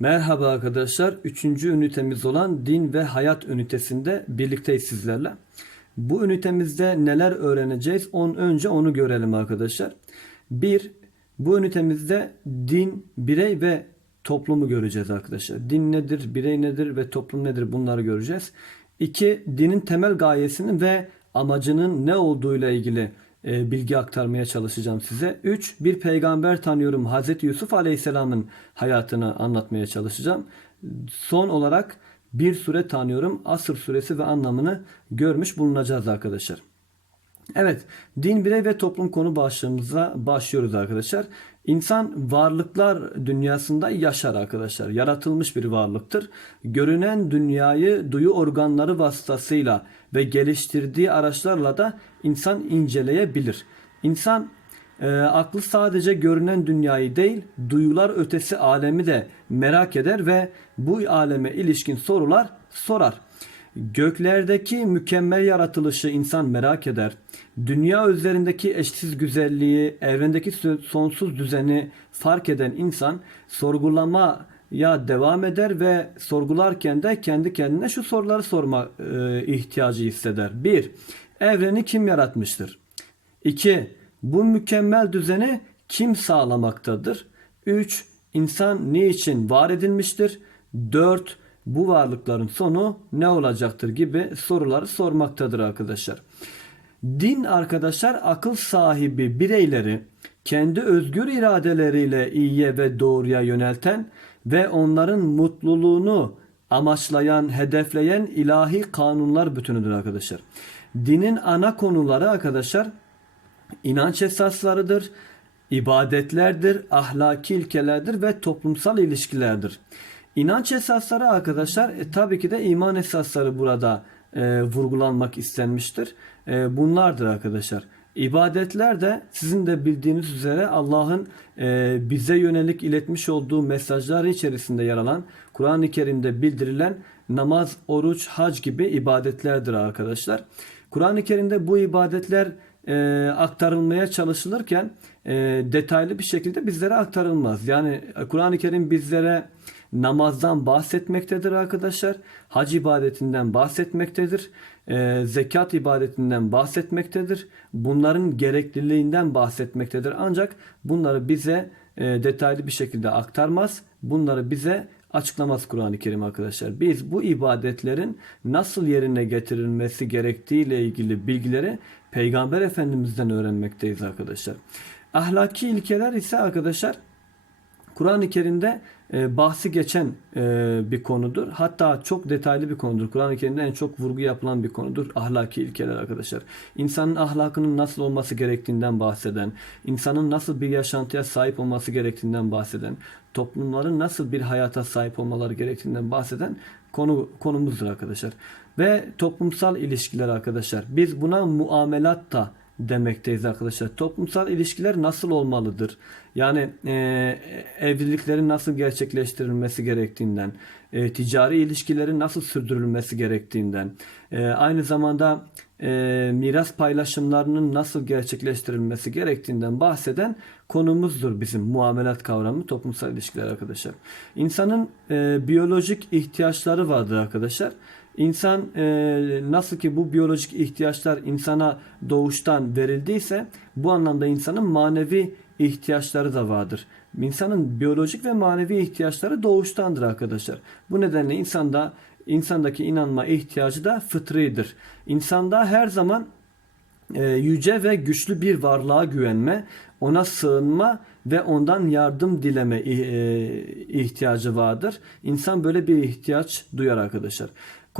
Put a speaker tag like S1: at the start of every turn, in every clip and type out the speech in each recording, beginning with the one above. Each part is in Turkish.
S1: Merhaba arkadaşlar. Üçüncü ünitemiz olan din ve hayat ünitesinde birlikteyiz sizlerle. Bu ünitemizde neler öğreneceğiz? On, önce onu görelim arkadaşlar. Bir, bu ünitemizde din, birey ve toplumu göreceğiz arkadaşlar. Din nedir, birey nedir ve toplum nedir bunları göreceğiz. İki, dinin temel gayesinin ve amacının ne olduğuyla ilgili e, bilgi aktarmaya çalışacağım size. 3. Bir peygamber tanıyorum. Hazreti Yusuf Aleyhisselam'ın hayatını anlatmaya çalışacağım. Son olarak bir sure tanıyorum. Asır suresi ve anlamını görmüş bulunacağız arkadaşlar. Evet, din, birey ve toplum konu başlığımıza başlıyoruz arkadaşlar. İnsan varlıklar dünyasında yaşar arkadaşlar. Yaratılmış bir varlıktır. Görünen dünyayı duyu organları vasıtasıyla ve geliştirdiği araçlarla da insan inceleyebilir. İnsan e, aklı sadece görünen dünyayı değil, duyular ötesi alemi de merak eder ve bu aleme ilişkin sorular sorar. Göklerdeki mükemmel yaratılışı insan merak eder. Dünya üzerindeki eşsiz güzelliği, evrendeki sonsuz düzeni fark eden insan sorgulamaya devam eder ve sorgularken de kendi kendine şu soruları sorma e, ihtiyacı hisseder. 1. Evreni kim yaratmıştır? 2. Bu mükemmel düzeni kim sağlamaktadır? 3. İnsan niçin var edilmiştir? 4 bu varlıkların sonu ne olacaktır gibi soruları sormaktadır arkadaşlar. Din arkadaşlar akıl sahibi bireyleri kendi özgür iradeleriyle iyiye ve doğruya yönelten ve onların mutluluğunu amaçlayan, hedefleyen ilahi kanunlar bütünüdür arkadaşlar. Dinin ana konuları arkadaşlar inanç esaslarıdır, ibadetlerdir, ahlaki ilkelerdir ve toplumsal ilişkilerdir. İnanç esasları arkadaşlar e, tabii ki de iman esasları burada e, vurgulanmak istenmiştir. E, bunlardır arkadaşlar. İbadetler de sizin de bildiğiniz üzere Allah'ın e, bize yönelik iletmiş olduğu mesajlar içerisinde yer alan Kur'an-ı Kerim'de bildirilen namaz, oruç, hac gibi ibadetlerdir arkadaşlar. Kur'an-ı Kerim'de bu ibadetler e, aktarılmaya çalışılırken e, detaylı bir şekilde bizlere aktarılmaz. Yani Kur'an-ı Kerim bizlere namazdan bahsetmektedir arkadaşlar. Hac ibadetinden bahsetmektedir. E, zekat ibadetinden bahsetmektedir. Bunların gerekliliğinden bahsetmektedir. Ancak bunları bize e, detaylı bir şekilde aktarmaz. Bunları bize açıklamaz Kur'an-ı Kerim arkadaşlar. Biz bu ibadetlerin nasıl yerine getirilmesi gerektiği ile ilgili bilgileri Peygamber Efendimiz'den öğrenmekteyiz arkadaşlar. Ahlaki ilkeler ise arkadaşlar Kur'an-ı Kerim'de e, bahsi geçen e, bir konudur. Hatta çok detaylı bir konudur. Kur'an-ı Kerim'de en çok vurgu yapılan bir konudur. Ahlaki ilkeler arkadaşlar. İnsanın ahlakının nasıl olması gerektiğinden bahseden, insanın nasıl bir yaşantıya sahip olması gerektiğinden bahseden, toplumların nasıl bir hayata sahip olmaları gerektiğinden bahseden konu konumuzdur arkadaşlar. Ve toplumsal ilişkiler arkadaşlar. Biz buna muamelat da demekteyiz arkadaşlar. Toplumsal ilişkiler nasıl olmalıdır? Yani e, evliliklerin nasıl gerçekleştirilmesi gerektiğinden, e, ticari ilişkilerin nasıl sürdürülmesi gerektiğinden, e, aynı zamanda e, miras paylaşımlarının nasıl gerçekleştirilmesi gerektiğinden bahseden konumuzdur bizim muamelat kavramı toplumsal ilişkiler arkadaşlar. İnsanın e, biyolojik ihtiyaçları vardır arkadaşlar. İnsan e, nasıl ki bu biyolojik ihtiyaçlar insana doğuştan verildiyse bu anlamda insanın manevi ihtiyaçları da vardır. İnsanın biyolojik ve manevi ihtiyaçları doğuştandır arkadaşlar. Bu nedenle insanda insandaki inanma ihtiyacı da fıtridir. İnsanda her zaman e, yüce ve güçlü bir varlığa güvenme, ona sığınma ve ondan yardım dileme e, ihtiyacı vardır. İnsan böyle bir ihtiyaç duyar arkadaşlar.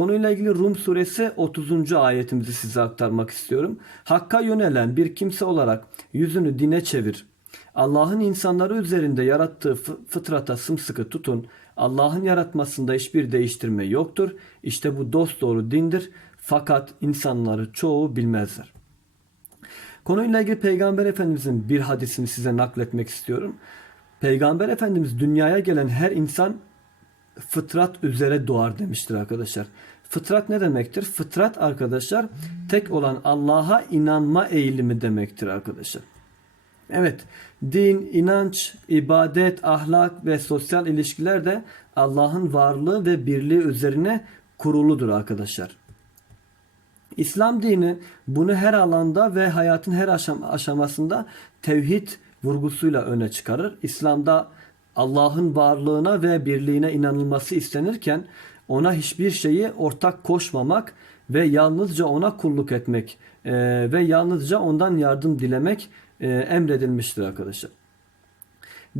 S1: Konuyla ilgili Rum suresi 30. ayetimizi size aktarmak istiyorum. Hakka yönelen bir kimse olarak yüzünü dine çevir. Allah'ın insanları üzerinde yarattığı fıtrata sımsıkı tutun. Allah'ın yaratmasında hiçbir değiştirme yoktur. İşte bu dosdoğru dindir. Fakat insanları çoğu bilmezler. Konuyla ilgili Peygamber Efendimizin bir hadisini size nakletmek istiyorum. Peygamber Efendimiz dünyaya gelen her insan fıtrat üzere doğar demiştir arkadaşlar. Fıtrat ne demektir? Fıtrat arkadaşlar tek olan Allah'a inanma eğilimi demektir arkadaşlar. Evet, din, inanç, ibadet, ahlak ve sosyal ilişkiler de Allah'ın varlığı ve birliği üzerine kuruludur arkadaşlar. İslam dini bunu her alanda ve hayatın her aşam- aşamasında tevhid vurgusuyla öne çıkarır. İslam'da Allah'ın varlığına ve birliğine inanılması istenirken ona hiçbir şeyi ortak koşmamak ve yalnızca ona kulluk etmek e, ve yalnızca ondan yardım dilemek e, emredilmiştir arkadaşlar.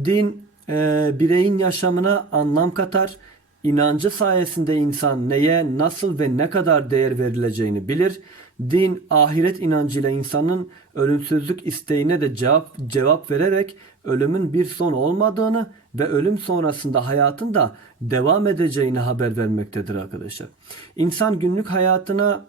S1: Din e, bireyin yaşamına anlam katar. İnancı sayesinde insan neye, nasıl ve ne kadar değer verileceğini bilir. Din ahiret inancıyla insanın ölümsüzlük isteğine de cevap cevap vererek ölümün bir son olmadığını ve ölüm sonrasında hayatın da devam edeceğini haber vermektedir arkadaşlar. İnsan günlük hayatına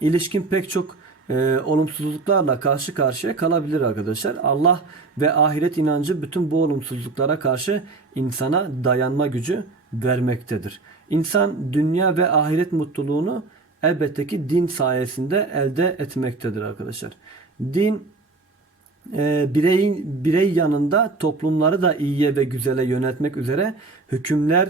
S1: ilişkin pek çok e, olumsuzluklarla karşı karşıya kalabilir arkadaşlar. Allah ve ahiret inancı bütün bu olumsuzluklara karşı insana dayanma gücü vermektedir. İnsan dünya ve ahiret mutluluğunu elbette ki din sayesinde elde etmektedir arkadaşlar. Din e, bireyin birey yanında toplumları da iyiye ve güzele yönetmek üzere hükümler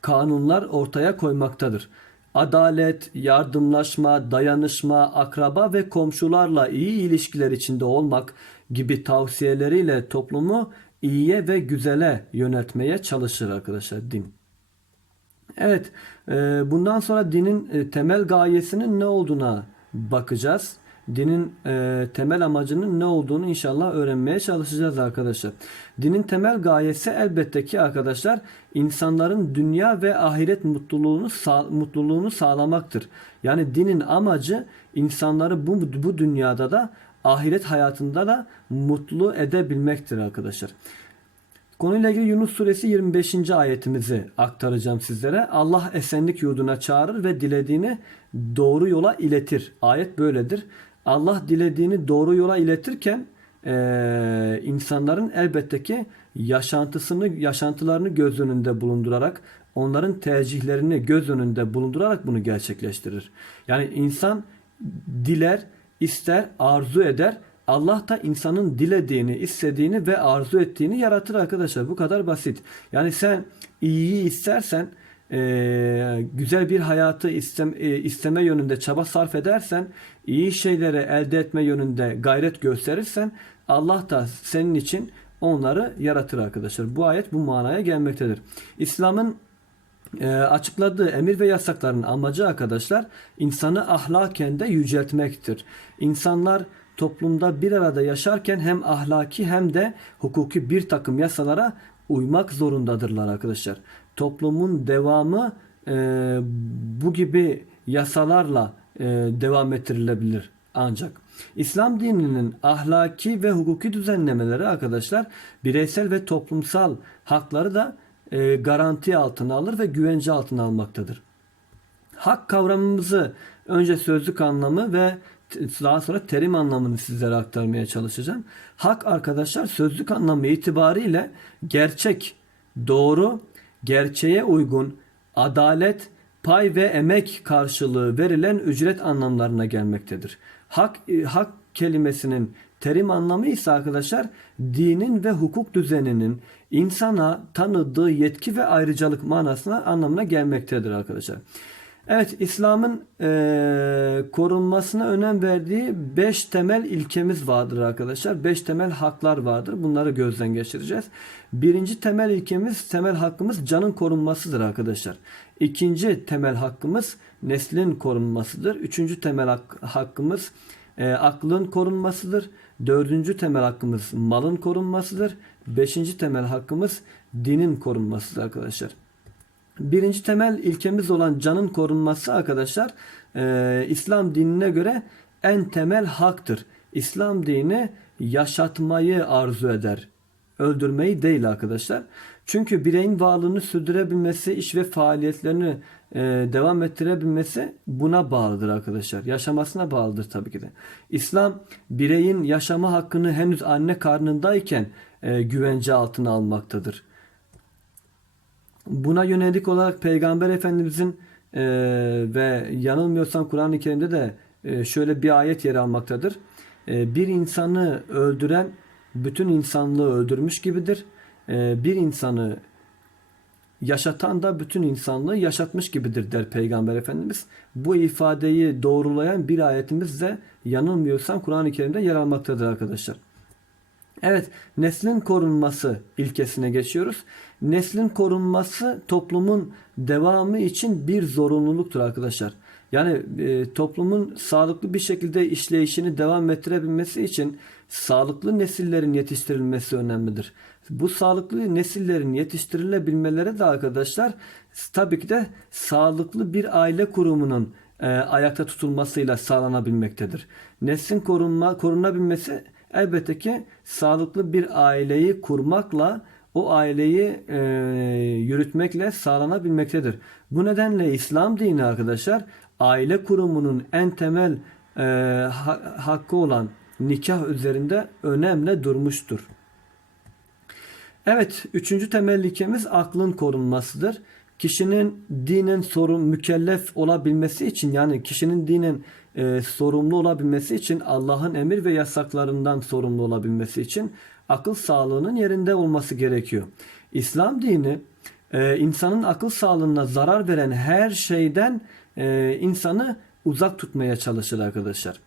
S1: kanunlar ortaya koymaktadır. Adalet, yardımlaşma, dayanışma, akraba ve komşularla iyi ilişkiler içinde olmak gibi tavsiyeleriyle toplumu iyiye ve güzele yönetmeye çalışır arkadaşlar din. Evet, e, bundan sonra dinin e, temel gayesinin ne olduğuna bakacağız. Dinin e, temel amacının ne olduğunu inşallah öğrenmeye çalışacağız arkadaşlar. Dinin temel gayesi elbette ki arkadaşlar insanların dünya ve ahiret mutluluğunu mutluluğunu sağlamaktır. Yani dinin amacı insanları bu bu dünyada da ahiret hayatında da mutlu edebilmektir arkadaşlar. Konuyla ilgili Yunus suresi 25. ayetimizi aktaracağım sizlere. Allah esenlik yurduna çağırır ve dilediğini doğru yola iletir. Ayet böyledir. Allah dilediğini doğru yola iletirken e, insanların elbette ki yaşantısını, yaşantılarını göz önünde bulundurarak onların tercihlerini göz önünde bulundurarak bunu gerçekleştirir. Yani insan diler, ister, arzu eder. Allah da insanın dilediğini, istediğini ve arzu ettiğini yaratır arkadaşlar. Bu kadar basit. Yani sen iyiyi istersen, e, güzel bir hayatı istem, e, isteme yönünde çaba sarf edersen, iyi şeyleri elde etme yönünde gayret gösterirsen Allah da senin için onları yaratır arkadaşlar. Bu ayet bu manaya gelmektedir. İslam'ın e, açıkladığı emir ve yasakların amacı arkadaşlar insanı ahlaken de yüceltmektir. İnsanlar toplumda bir arada yaşarken hem ahlaki hem de hukuki bir takım yasalara uymak zorundadırlar arkadaşlar. Toplumun devamı e, bu gibi yasalarla e, devam ettirilebilir ancak. İslam dininin ahlaki ve hukuki düzenlemeleri arkadaşlar bireysel ve toplumsal hakları da e, garanti altına alır ve güvence altına almaktadır. Hak kavramımızı önce sözlük anlamı ve daha sonra terim anlamını sizlere aktarmaya çalışacağım. Hak arkadaşlar sözlük anlamı itibariyle gerçek, doğru, gerçeğe uygun, adalet, pay ve emek karşılığı verilen ücret anlamlarına gelmektedir. Hak hak kelimesinin terim anlamı ise arkadaşlar dinin ve hukuk düzeninin insana tanıdığı yetki ve ayrıcalık manasına anlamına gelmektedir arkadaşlar. Evet İslam'ın e, korunmasına önem verdiği 5 temel ilkemiz vardır arkadaşlar. 5 temel haklar vardır. Bunları gözden geçireceğiz. Birinci temel ilkemiz, temel hakkımız canın korunmasıdır arkadaşlar. İkinci temel hakkımız neslin korunmasıdır. Üçüncü temel hak, hakkımız e, aklın korunmasıdır. Dördüncü temel hakkımız malın korunmasıdır. Beşinci temel hakkımız dinin korunmasıdır arkadaşlar. Birinci temel ilkemiz olan canın korunması arkadaşlar e, İslam dinine göre en temel haktır. İslam dini yaşatmayı arzu eder. Öldürmeyi değil arkadaşlar. Çünkü bireyin varlığını sürdürebilmesi, iş ve faaliyetlerini e, devam ettirebilmesi buna bağlıdır arkadaşlar. Yaşamasına bağlıdır tabii ki de. İslam bireyin yaşama hakkını henüz anne karnındayken e, güvence altına almaktadır. Buna yönelik olarak Peygamber Efendimizin e, ve yanılmıyorsam Kur'an-ı Kerim'de de e, şöyle bir ayet yer almaktadır. e, bir insanı öldüren bütün insanlığı öldürmüş gibidir. E, bir insanı yaşatan da bütün insanlığı yaşatmış gibidir der Peygamber Efendimiz. Bu ifadeyi doğrulayan bir ayetimiz de yanılmıyorsam Kur'an-ı Kerim'de yer almaktadır arkadaşlar. Evet, neslin korunması ilkesine geçiyoruz. Neslin korunması toplumun devamı için bir zorunluluktur arkadaşlar. Yani e, toplumun sağlıklı bir şekilde işleyişini devam ettirebilmesi için sağlıklı nesillerin yetiştirilmesi önemlidir. Bu sağlıklı nesillerin yetiştirilebilmeleri de arkadaşlar tabii ki de sağlıklı bir aile kurumunun e, ayakta tutulmasıyla sağlanabilmektedir. Neslin korunma, korunabilmesi elbette ki sağlıklı bir aileyi kurmakla o aileyi e, yürütmekle sağlanabilmektedir. Bu nedenle İslam dini arkadaşlar aile kurumunun en temel e, ha, hakkı olan nikah üzerinde önemli durmuştur. Evet, üçüncü temel ilkemiz aklın korunmasıdır. Kişinin dinen sorun mükellef olabilmesi için yani kişinin dinen e, sorumlu olabilmesi için Allah'ın emir ve yasaklarından sorumlu olabilmesi için akıl sağlığının yerinde olması gerekiyor. İslam dini e, insanın akıl sağlığına zarar veren her şeyden e, insanı uzak tutmaya çalışır arkadaşlar.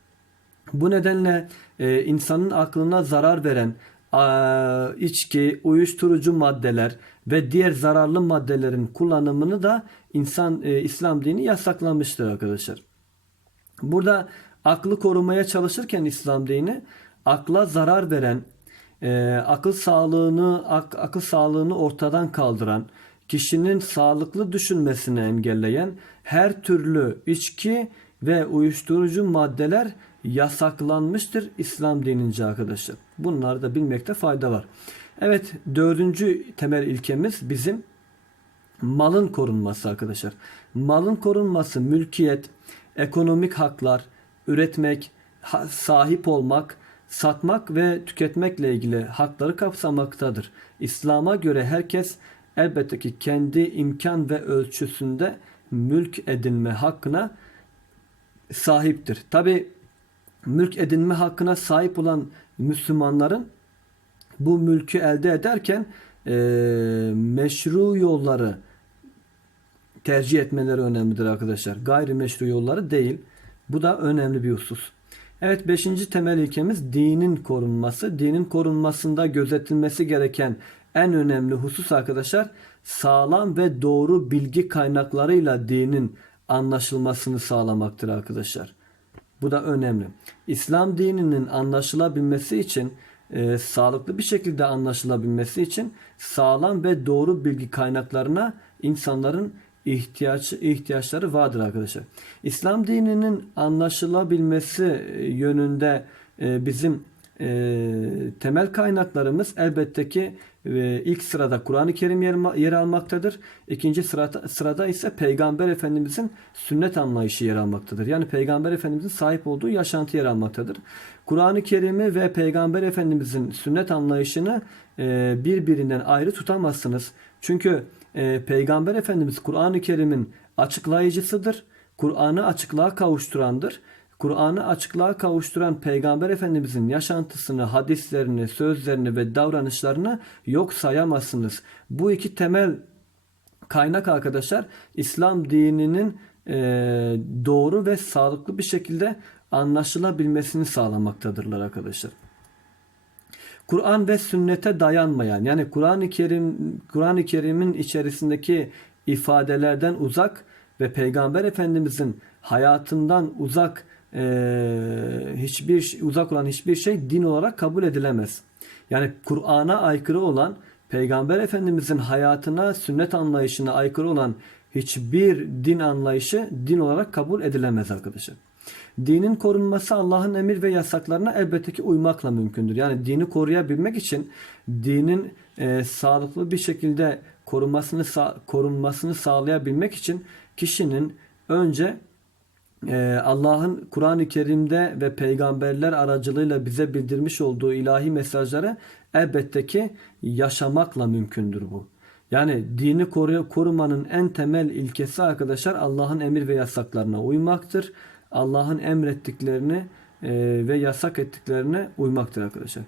S1: Bu nedenle e, insanın aklına zarar veren içki, uyuşturucu maddeler ve diğer zararlı maddelerin kullanımını da insan e, İslam dini yasaklamıştır arkadaşlar. Burada aklı korumaya çalışırken İslam dini akla zarar veren, e, akıl sağlığını ak, akıl sağlığını ortadan kaldıran, kişinin sağlıklı düşünmesini engelleyen her türlü içki ve uyuşturucu maddeler yasaklanmıştır İslam dinince arkadaşlar. Bunları da bilmekte fayda var. Evet dördüncü temel ilkemiz bizim malın korunması arkadaşlar. Malın korunması mülkiyet, ekonomik haklar, üretmek, sahip olmak, satmak ve tüketmekle ilgili hakları kapsamaktadır. İslam'a göre herkes elbette ki kendi imkan ve ölçüsünde mülk edinme hakkına sahiptir. Tabi mülk edinme hakkına sahip olan Müslümanların bu mülkü elde ederken e, meşru yolları tercih etmeleri önemlidir arkadaşlar. Gayrimeşru yolları değil. Bu da önemli bir husus. Evet beşinci temel ilkemiz dinin korunması. Dinin korunmasında gözetilmesi gereken en önemli husus arkadaşlar sağlam ve doğru bilgi kaynaklarıyla dinin anlaşılmasını sağlamaktır arkadaşlar. Bu da önemli. İslam dininin anlaşılabilmesi için e, sağlıklı bir şekilde anlaşılabilmesi için sağlam ve doğru bilgi kaynaklarına insanların ihtiyaç ihtiyaçları vardır arkadaşlar. İslam dininin anlaşılabilmesi yönünde e, bizim e, temel kaynaklarımız elbette ki e, ilk sırada Kur'an-ı Kerim yer, yer almaktadır. İkinci sırada, sırada ise Peygamber Efendimizin sünnet anlayışı yer almaktadır. Yani Peygamber Efendimizin sahip olduğu yaşantı yer almaktadır. Kur'an-ı Kerim'i ve Peygamber Efendimizin sünnet anlayışını e, birbirinden ayrı tutamazsınız. Çünkü e, Peygamber Efendimiz Kur'an-ı Kerim'in açıklayıcısıdır. Kur'an'ı açıklığa kavuşturandır. Kur'an'ı açıklığa kavuşturan Peygamber Efendimizin yaşantısını, hadislerini, sözlerini ve davranışlarını yok sayamazsınız. Bu iki temel kaynak arkadaşlar İslam dininin e, doğru ve sağlıklı bir şekilde anlaşılabilmesini sağlamaktadırlar arkadaşlar. Kur'an ve sünnete dayanmayan yani Kur'an-ı Kerim Kur'an-ı Kerim'in içerisindeki ifadelerden uzak ve Peygamber Efendimizin hayatından uzak e, hiçbir uzak olan hiçbir şey din olarak kabul edilemez. Yani Kur'an'a aykırı olan Peygamber Efendimizin hayatına, sünnet anlayışına aykırı olan hiçbir din anlayışı din olarak kabul edilemez arkadaşlar. Dinin korunması Allah'ın emir ve yasaklarına elbette ki uymakla mümkündür. Yani dini koruyabilmek için dinin e, sağlıklı bir şekilde korunmasını korunmasını sağlayabilmek için kişinin önce Allah'ın Kur'an-ı Kerim'de ve peygamberler aracılığıyla bize bildirmiş olduğu ilahi mesajları elbette ki yaşamakla mümkündür bu. Yani dini korumanın en temel ilkesi arkadaşlar Allah'ın emir ve yasaklarına uymaktır. Allah'ın emrettiklerini e, ve yasak ettiklerine uymaktır arkadaşlar.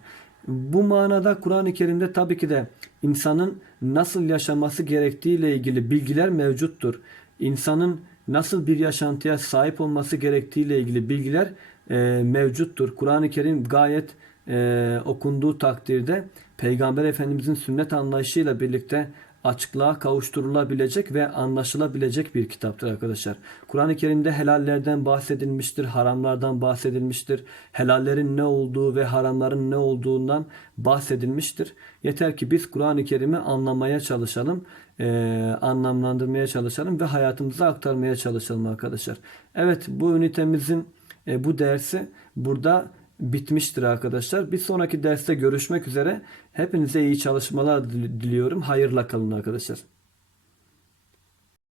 S1: Bu manada Kur'an-ı Kerim'de tabii ki de insanın nasıl yaşaması gerektiği ile ilgili bilgiler mevcuttur. İnsanın nasıl bir yaşantıya sahip olması gerektiği ile ilgili bilgiler e, mevcuttur. Kur'an-ı Kerim gayet e, okunduğu takdirde Peygamber Efendimizin sünnet anlayışıyla birlikte açıklığa kavuşturulabilecek ve anlaşılabilecek bir kitaptır arkadaşlar. Kur'an-ı Kerim'de helallerden bahsedilmiştir, haramlardan bahsedilmiştir. Helallerin ne olduğu ve haramların ne olduğundan bahsedilmiştir. Yeter ki biz Kur'an-ı Kerim'i anlamaya çalışalım, e, anlamlandırmaya çalışalım ve hayatımıza aktarmaya çalışalım arkadaşlar. Evet bu ünitemizin e, bu dersi burada bitmiştir arkadaşlar. Bir sonraki derste görüşmek üzere. Hepinize iyi çalışmalar dili- diliyorum. Hayırla kalın arkadaşlar.